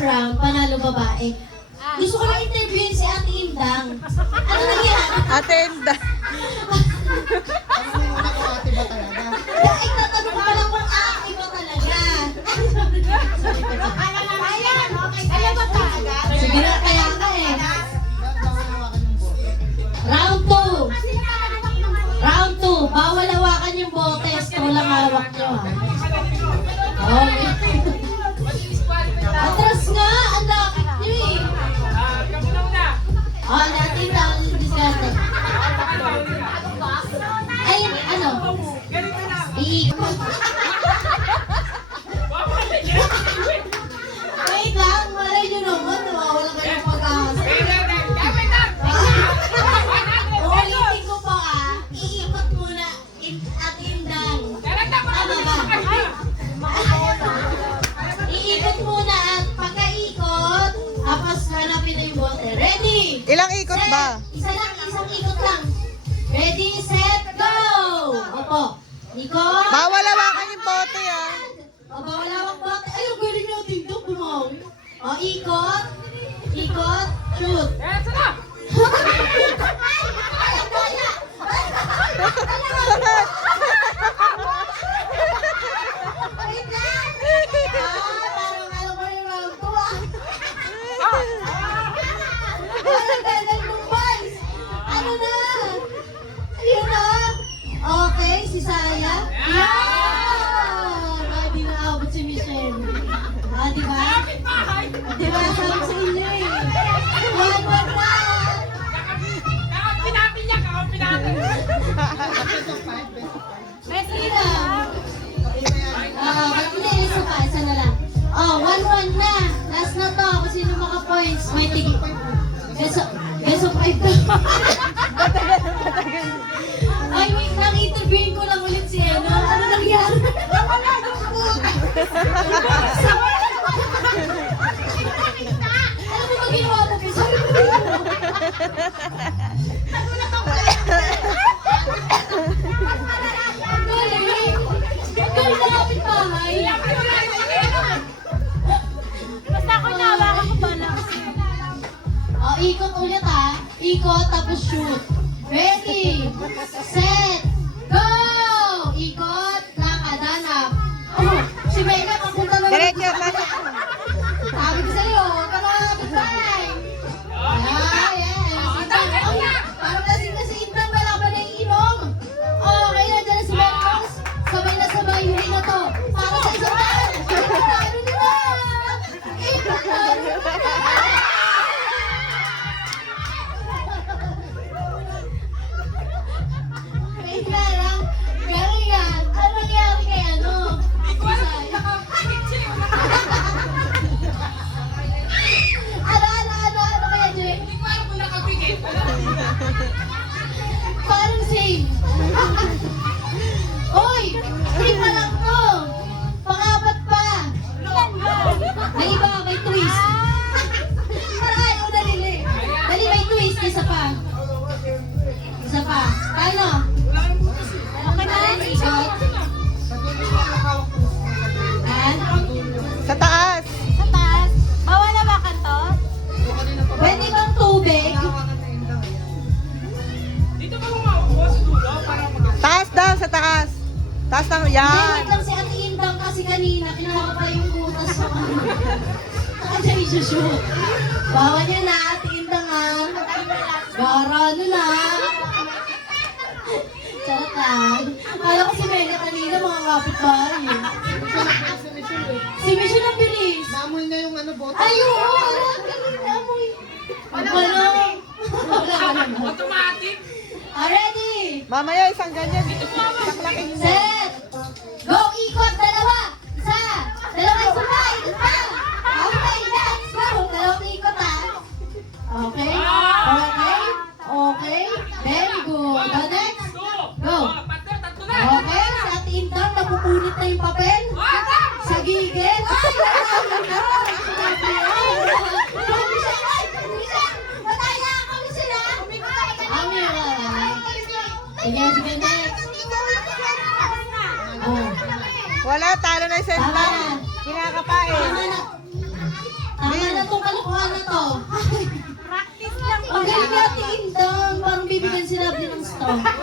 round, panalo babae. Gusto ko lang interviewin si Ate Indang. Ano nangyari? Ate Indang. Ate ba talaga? Dahil tatanong pa lang kung ate ba talaga. Alam ba talaga? Sige na, kaya ka eh. Round 2. Round 2. Bawal hawakan yung bote. Straw lang hawak nyo ha. Okay. Atras nga! Ang lakit nyo eh. Oh, natin daw discarte. Ay, ano? Iikot. Wait lang, malay nyo naman. Nawawala kayo ng pag-ahasa. Uulitin ko po ah. Iikot muna at indang. Tama ba? Iikot muna at pagka-ikot, tapos hanapin na yung bote. Ready? Ilang ikot ba? Isa lang, isang ikot lang. Ready, set, go! Opo. Ikot. Bawal hawakan yung bote ah. O, bawal hawak bote. Ay, ang galing natin ito. Bumawi. O, ikot. Ikot. Shoot. Ay, ang daya! Wait lang! Parang alam ko yung round 2 ah. Ang galing mong boys! Ano na? Ayun na! Okay, si Saya. Yan! Ah, di naabot si Michelle. Ah, di ba? Di ba? Sabi sa inyo eh. One na! Sige lang. Hindi, isa na lang. Oh, 1-1 na. Last na to. Kung sino maka-points, may tigi. Beso 5 to. Ay, wait lang. Interviewin ko lang ulit si Eno. Ano nangyari? Wala yung buka. Ano mo ba ginawa mo? Sorry. Galing na kapit bahay. Basta ako nawakan ko ba lang? Oh, ikot ulit ha. Ikot tapos shoot. Ready, set, go! Ikot, lakad, hanap. Oh, si Mena, papunta na. Diretso. Sabi ko sa'yo, huwag ka makakapit bahay. Parang lasing na si Intan, wala ba na iinom? Okay, nandiyan na si Mentos. Sabay na sabay, huli na to. Para sa isang daan. Ano nila? Ikot na. Wait lang, ha? Galing yan. Ano nangyari kay ano? Ano kaya, Jay? Parang same. Oy! Hindi pa lang to. Pangapat pa. May iba, may twist. Parang ayaw dalili. Dali, may twist. Isa pa. Isa pa. Paano? Okay na rin, ikot. Ah? Sa taas. Sa taas. Bawal hawakan to? Pwede bang tubig? Taas daw, sa taas. Taas daw, Hindi, yan. wait lang si Ate Indang kasi kanina, kinuha ko pa yung butas sa kanya i-shoot. Bawal niya na, Ate Indang ah. Gara, ano na. Charot lang. Kala ko si Mela kanina, mga kapitbahay eh. Si Michelle ang bilis. Naamoy na yung ano bote. Ay, oo, wala. Galing na amoy. Wala. Wala. Automatic. Ready? Mamaya isang ganyan. Saklakin mo. Set! Go! Ikot! Dalawa! Isa! Dalawa! Isa pa! Ikot pa! Okay, let's go! Dalawang ikot ha! Okay? Okay? Okay? Very good. The next? Go! Okay? Sa Ate Indang, napupunit na yung papel? Sa gigil? Ay! Sinabi yan! Michelle! Ay! Michelle! Patay na ako, Michelle ha! Ami, sige, sige, next. Oh. Wala, talo na yung Tama sentang. na. Kinakapain. Tama na. Tama Oh.